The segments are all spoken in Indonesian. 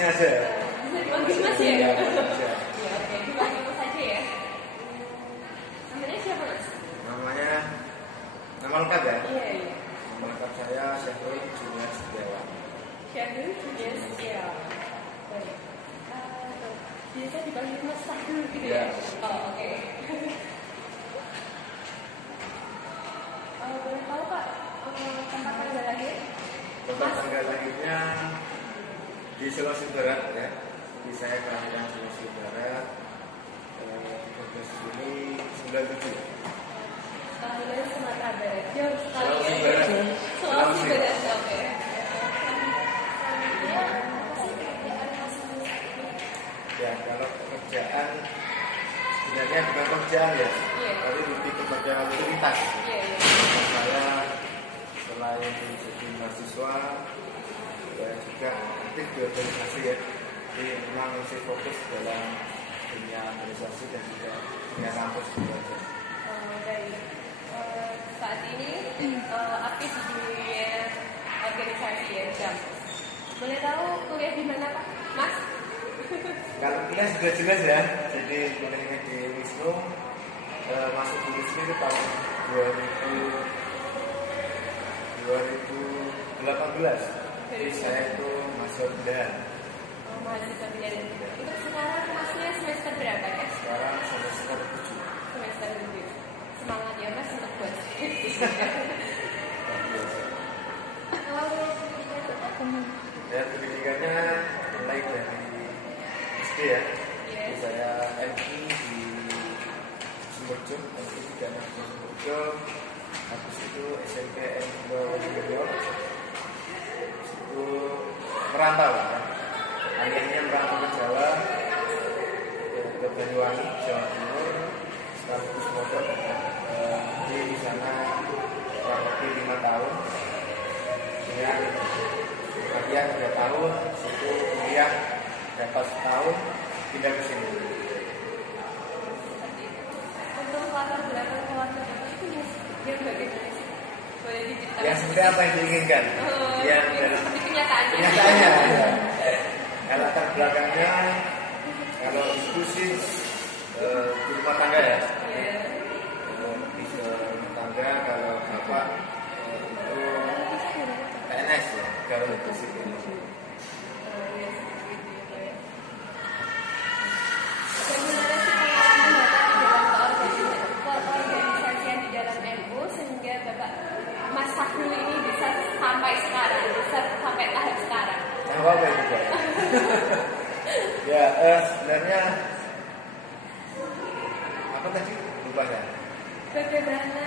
Masnya aja. Bisa dipanggil Mas ya? Iya, Iya, oke, dipanggil Mas aja ya. Namanya siapa Mas? Namanya nama lengkap ya? Iya, iya. Nama lengkap saya Syahrul Junior Setiawan. Syahrul Junior Setiawan. Baik. Biasa dipanggil Mas Syahrul gitu ya? Iya. Oh, oke. Boleh tahu Pak tempat tanggal lahir? Tempat tanggal lahirnya di Sulawesi Barat ya. Jadi saya kelahiran Sulawesi Barat 13 Juli 97. Kelahiran Sumatera Barat. Jauh sekali Sulawesi ya. Barat. Sulawesi Barat, oke. Ya kalau pekerjaan sebenarnya bukan pekerjaan ya, Iya. tapi lebih kepada aktivitas. Iya, iya. Saya selain jadi mahasiswa ya juga aktif di organisasi ya. Jadi memang masih fokus dalam dunia organisasi dan juga dunia kampus juga. Baik. Saat ini aktif di dunia organisasi ya, Jam. Boleh tahu kuliah di mana Pak? Mas? Kalau kuliah sudah jelas ya, jadi kuliahnya di Wisnu, masuk di Wisnu itu tahun 2018. Jadi saya itu masuk pindahan. Mahasiswa pilihan. Untuk sekarang Masnya semester berapa ya? Sekarang semester 7. Semester 7. Semangat ya Mas untuk buat skripsi. Dan pendidikannya mulai dari SD ya. Jadi saya MI di Sumberjo, MI di Dana Sumberjo. Habis itu SMP N2 Junior. Habis itu merantau ya. Ayahnya merantau ke Jawa, ke Banyuwangi, Jawa Timur, sekaligus modal. Di sana kurang lebih 5 tahun. Kemudian kemudian 3 tahun, situ kuliah dapat setahun, pindah ke sini. Untuk latar belakang keluarga Bapak itu yang bagaimana sih? Boleh diceritakan? Yang sebenarnya apa yang diinginkan? Yang dalam seperti kenyataannya. kenyataannya. Ya. Kalau latar belakangnya, kalau diskusi di rumah tangga ya. Iya. Di rumah tangga kalau bapak itu PNS ya, kalau itu sipil. Iya, seperti itu ya, Pak ya. Bagaimana sih pengalaman Bapak di dalam keorganisasian di dalam NU sehingga Bapak Mas Syahrul ini bisa sampai sekarang, bisa sampai tahap sekarang? Apa itu Pak? Ya, sebenarnya apa tadi? Lupa ya. Bagaimana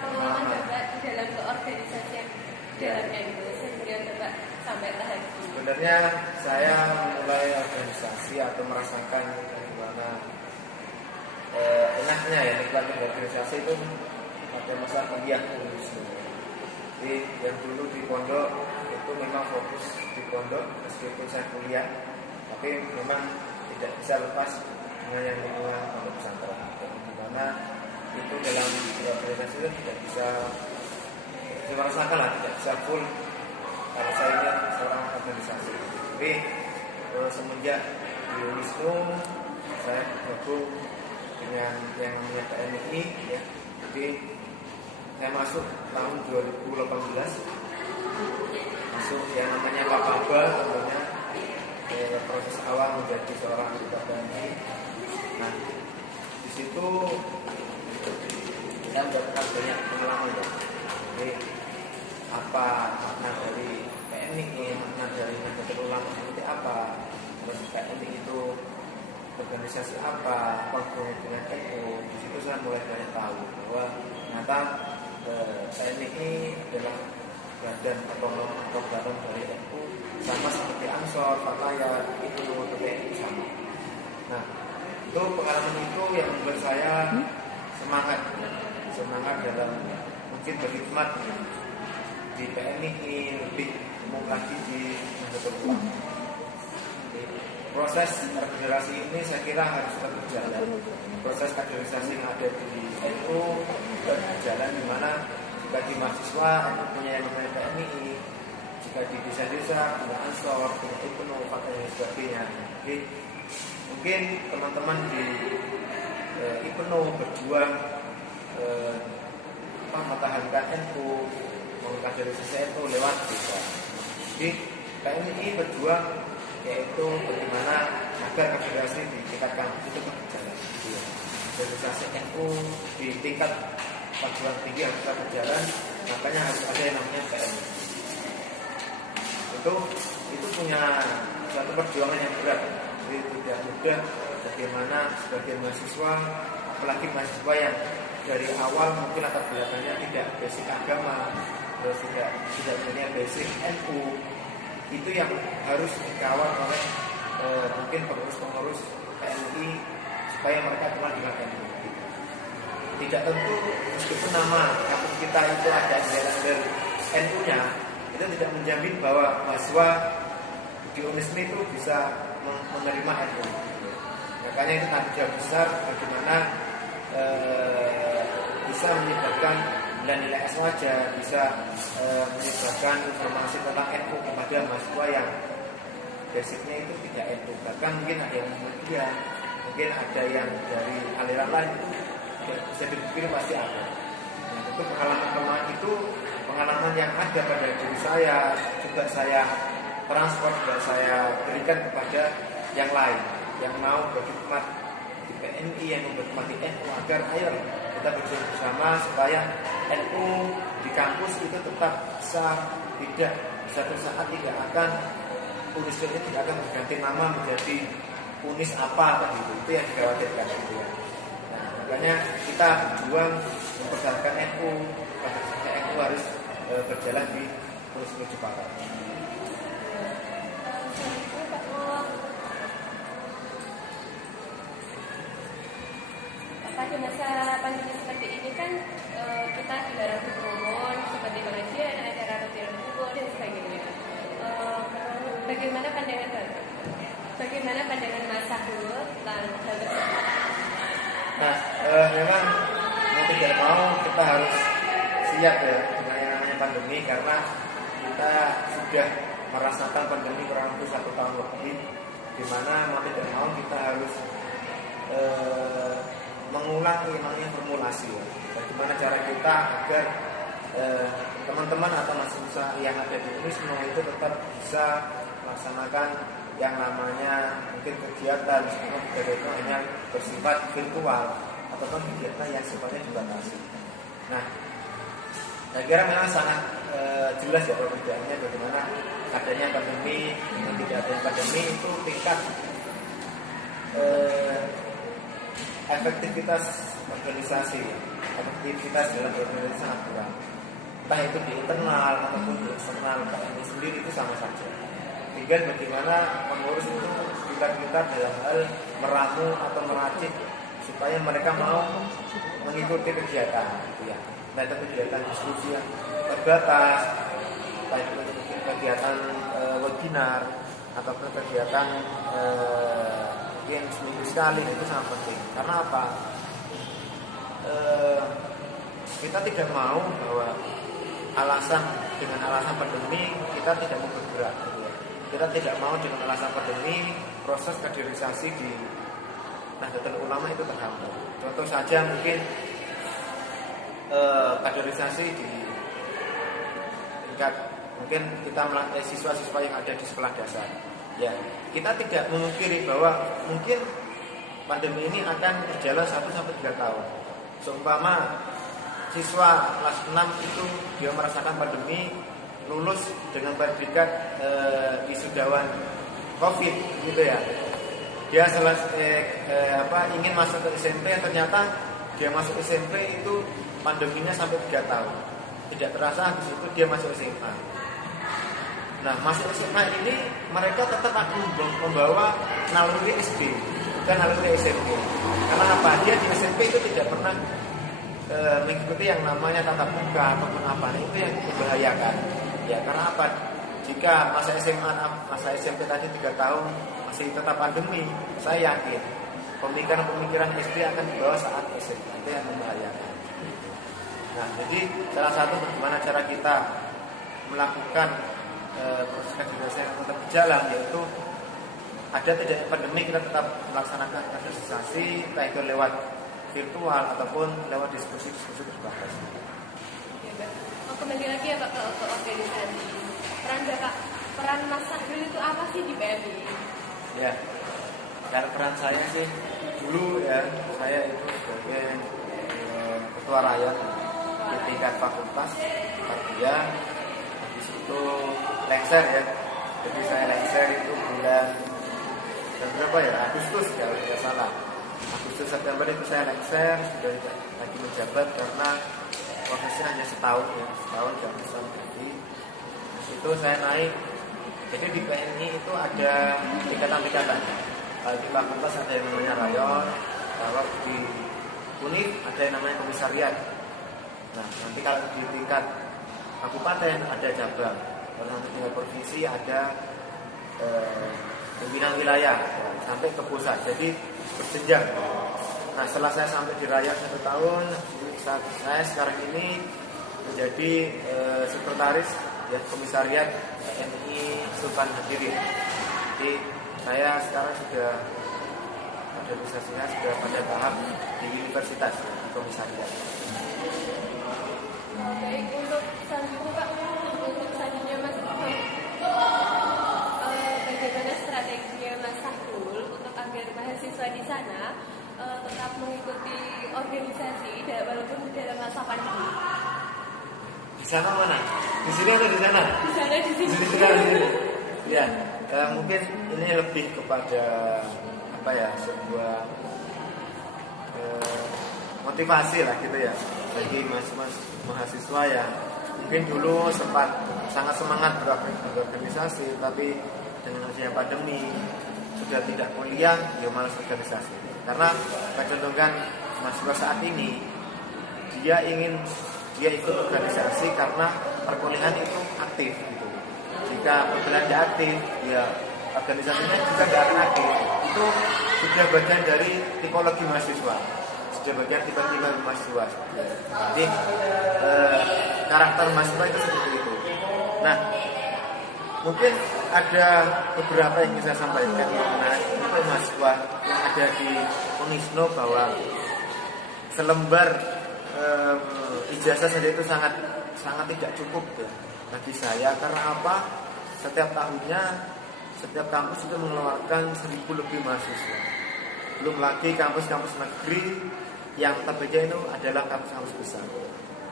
pengalaman Bapak di dalam keorganisasian dalam NU sehingga Bapak sampai tahap ini? Sebenarnya saya mulai organisasi atau merasakan bagaimana enaknya ya nikmatnya organisasi itu pada masa kuliah lulus. Jadi yang dulu di pondok itu memang fokus di pondok meskipun saya kuliah, tapi memang tidak bisa lepas dengan yang lingkungan pondok pesantren. Dimana itu dalam organisasi itu tidak bisa merasakan lah, tidak bisa full kalau saya ini seorang organisasi. Tapi semenjak di Wisnu saya bergabung dengan yang namanya PNI ya. Jadi saya masuk tahun 2018 masuk yang namanya Papaba, tentunya proses awal menjadi seorang anggota PNI. Nah di situ saya mendapatkan banyak pengalaman ya. Jadi apa makna dari PNI, makna dari Nahdlatul Ulama seperti apa, terus PNI itu organisasi apa hubungannya dengan NU. Di situ saya mulai banyak tahu bahwa ternyata PNI adalah badan otonom atau badan dari NU sama seperti Ansor, Fatayat, itu PNI sama. Nah itu pengalaman itu yang membuat saya semangat dalam mungkin berkhidmat di PNI lebih lagi di Nahdlatul Ulama. Proses regenerasi ini saya kira harus tetap berjalan. Proses kaderisasi yang ada di NU berjalan di mana bagi mahasiswa NU punya yang namanya PNI, jika di desa-desa punya ansor, punya IPNO, fakta dan sebagainya. Jadi mungkin teman-teman di IPNO berjuang mempertahankan NU, mengkaderisasi NU lewat desa. Jadi PMI berjuang yaitu bagaimana agar kaderisasi ditingkatkan itu berjalan. Gitu ya. Kaderisasi NU di tingkat perguruan tinggi harus berjalan, makanya harus ada yang namanya PMI. Itu punya suatu perjuangan yang berat. Jadi tidak mudah bagaimana sebagai mahasiswa, apalagi mahasiswa yang dari awal mungkin latar belakangnya tidak basic agama, terus tidak punya basic NU, itu yang harus dikawal oleh mungkin pengurus-pengurus PMI supaya mereka kenal dengan NU. Tidak tentu meskipun nama kampus kita itu ada dari NU-nya, itu tidak menjamin bahwa mahasiswa di Unismi itu bisa menerima NU. Makanya itu tanggung jawab besar bagaimana bisa menyebarkan nilai-nilai S-Waja, bisa menyebarkan informasi tentang NU kepada mahasiswa yang basicnya itu tidak NU. Bahkan mungkin ada yang Muhammadiyah, mungkin ada yang dari aliran lain, itu bisa dipikir pasti ada. Nah, itu pengalaman itu pengalaman yang ada pada diri saya, juga saya transfer dan saya berikan kepada yang lain yang mau berkhidmat di PMI, yang mau berkhidmat di NU, agar ayo kita berjuang bersama supaya NU di kampus itu tetap bisa, tidak suatu saat tidak akan Unis ini tidak akan berganti nama menjadi Unis apa begitu. Itu yang dikhawatirkan gitu ya. Nah, makanya kita berjuang mempertahankan NU, pada NU harus berjalan di Unis Jepara. Pada masa pandemi seperti ini kan kita dilarang berkerumun seperti pengajian, acara batiran kubur dan sebagainya. Bagaimana pandangan Bapak? Bagaimana pandangan Mas Sahrul tentang hal tersebut? Nah, memang mau tidak mau kita harus siap ya dengan yang namanya pandemi, karena kita sudah merasakan pandemi kurang lebih 1 tahun lebih, di mana mau tidak mau kita harus mengulang yang namanya formulasi ya. Bagaimana cara kita agar teman-teman atau mahasiswa yang ada di Unismo itu tetap bisa melaksanakan yang namanya mungkin kegiatan, karena kegiatan itu hanya bersifat virtual ataupun kegiatan yang sifatnya dibatasi. Nah, saya kira memang sangat jelas ya perbedaannya bagaimana adanya pandemi dengan tidak adanya pandemi itu tingkat efektivitas organisasi, efektivitas dalam berorganisasi sangat kurang. Entah itu di internal ataupun di eksternal PMI sendiri itu sama saja. Tinggal bagaimana pengurus itu kita dalam hal meramu atau meracik supaya mereka mau mengikuti kegiatan, gitu ya. Nah, itu kegiatan diskusi yang terbatas, baik itu kegiatan webinar ataupun kegiatan yang seminggu sekali, itu sangat penting. Karena apa? Kita tidak mau bahwa dengan alasan pandemi kita tidak mau bergerak, gitu ya. Kita tidak mau dengan alasan pandemi proses kaderisasi di Nahdlatul Ulama itu terhambat. Contoh saja mungkin kaderisasi di tingkat mungkin kita melatih siswa-siswa yang ada di sekolah dasar. Ya, kita tidak memungkiri bahwa mungkin pandemi ini akan berjalan 1-3 tahun. Seumpama siswa kelas 6 itu dia merasakan pandemi, lulus dengan predikat wisudawan COVID gitu ya. Dia ingin masuk ke SMP, ternyata dia masuk SMP itu pandeminya sampai 3 tahun. Tidak terasa habis itu dia masuk SMA. Nah, masuk SMA ini mereka tetap akan membawa naluri SD, bukan naluri SMP. Karena apa? Dia di SMP itu tidak pernah mengikuti yang namanya tatap muka ataupun apa. Nah, itu yang membahayakan. Ya, karena apa? Jika masa SMA, masa SMP tadi 3 tahun masih tetap pandemi, saya yakin pemikiran-pemikiran SD akan dibawa saat SMA. Itu yang membahayakan. Nah, jadi salah satu bagaimana cara kita melakukan proses kaderisasi yang tetap berjalan, yaitu ada tidaknya pandemi kita tetap melaksanakan kaderisasi baik itu lewat virtual ataupun lewat diskusi-diskusi terbatas. Oke, Mbak. Kembali lagi ya Pak ke organisasi. Peran Mas Sahrul itu apa sih di PMI? Ya, karena peran saya sih dulu ya, saya itu sebagai ketua rayon di tingkat fakultas dia, habis itu lengser ya. Jadi saya lengser itu bulan berapa ya? Agustus kalau tidak salah. Agustus September itu saya lengser, sudah tidak lagi menjabat karena prosesnya hanya setahun tidak bisa lagi. Itu saya naik. Jadi di PMI itu ada tingkatan-tingkatan. Kalau di fakultas ada yang namanya rayon, kalau di UNIF ada yang namanya komisariat. Nah, nanti kalau di tingkat kabupaten ada cabang, kalau nanti tingkat provinsi ada pimpinan wilayah sampai ke pusat. Jadi berjenjang. Nah, setelah saya sampai di rayon 1 tahun, saya sekarang ini menjadi sekretaris ya komisariat PMI Sultan Hadirin. Jadi saya sekarang sudah kaderisasinya sudah pada tahap di universitas di komisariat. Baik, untuk selanjutnya Pak, untuk selanjutnya Mas, bagaimana strategi Mas Sahrul untuk agar mahasiswa di sana tetap mengikuti organisasi walaupun dalam masa pandemi? Di sana mana? Di sini atau di sana? Di sana, di sini. Di sini. Ya, mungkin ini lebih kepada apa ya, sebuah motivasi lah gitu ya bagi mas-mas mahasiswa yang mungkin dulu sempat sangat semangat berorganisasi, tapi dengan adanya pandemi sudah tidak kuliah, ya malas organisasi. Karena kecenderungan mahasiswa saat ini dia ikut organisasi karena perkuliahan itu aktif gitu. Jika perkuliahan tidak aktif, ya organisasinya juga tidak akan aktif. Itu sudah bagian dari tipologi mahasiswa, sudah bagian tipe-tipe mahasiswa. Jadi karakter mahasiswa itu seperti itu. Nah, mungkin ada beberapa yang bisa saya sampaikan mengenai mahasiswa yang ada di Unisno, bahwa selembar ijazah saja itu sangat tidak cukup ya bagi saya. Karena apa? Setiap tahunnya setiap kampus itu mengeluarkan 1.000 lebih mahasiswa. Belum lagi kampus-kampus negeri yang terbeja itu adalah kampus-kampus besar.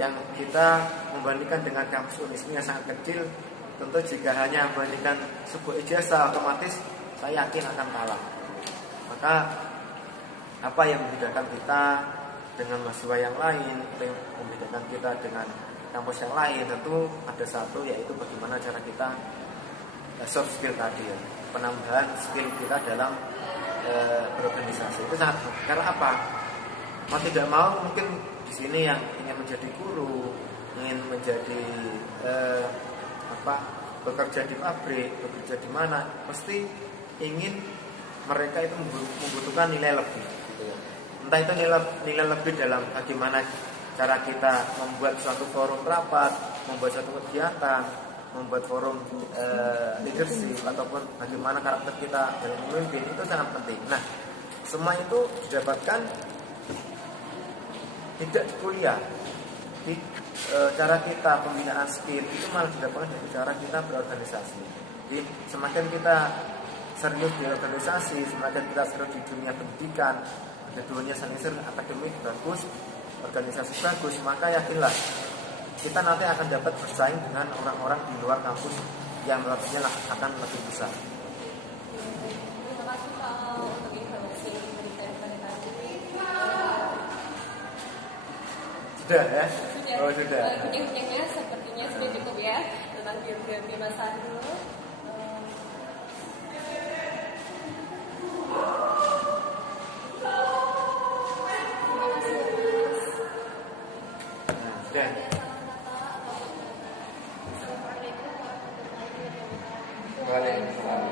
Yang kita membandingkan dengan kampus Unisno yang sangat kecil, tentu jika hanya membandingkan sebuah ijazah, otomatis saya yakin akan kalah. Maka apa yang membedakan kita dengan mahasiswa yang lain, yang membedakan kita dengan kampus yang lain, tentu ada satu, yaitu bagaimana cara kita soft skill tadi ya, penambahan skill kita dalam berorganisasi. Itu sangat penting. Karena apa? Mau tidak mau, mungkin di sini yang ingin menjadi guru, ingin menjadi bekerja di pabrik, bekerja di mana, pasti ingin mereka itu membutuhkan nilai lebih gitu ya. Entah itu nilai lebih dalam bagaimana cara kita membuat suatu forum rapat, membuat suatu kegiatan, membuat forum leadership, ataupun bagaimana karakter kita dalam memimpin, itu sangat penting. Nah, semua itu didapatkan tidak di kuliah. Di cara kita pembinaan skill itu malah didapatkan dari cara kita berorganisasi. Jadi semakin kita serius di organisasi, semakin kita serius di dunia pendidikan, di dunia sains akademik bagus, organisasi bagus, maka yakinlah kita nanti akan dapat bersaing dengan orang-orang di luar kampus yang relatifnya akan lebih besar. Terima kasih Pak untuk informasi yang diberikan kepada kami. Sudah ya? Sudah. Oh sudah. Kunyah-kunyahnya sepertinya sudah cukup ya tentang biografi Mas Sahrul. Terima kasih Mas. Sudah. Waalaikumsalam.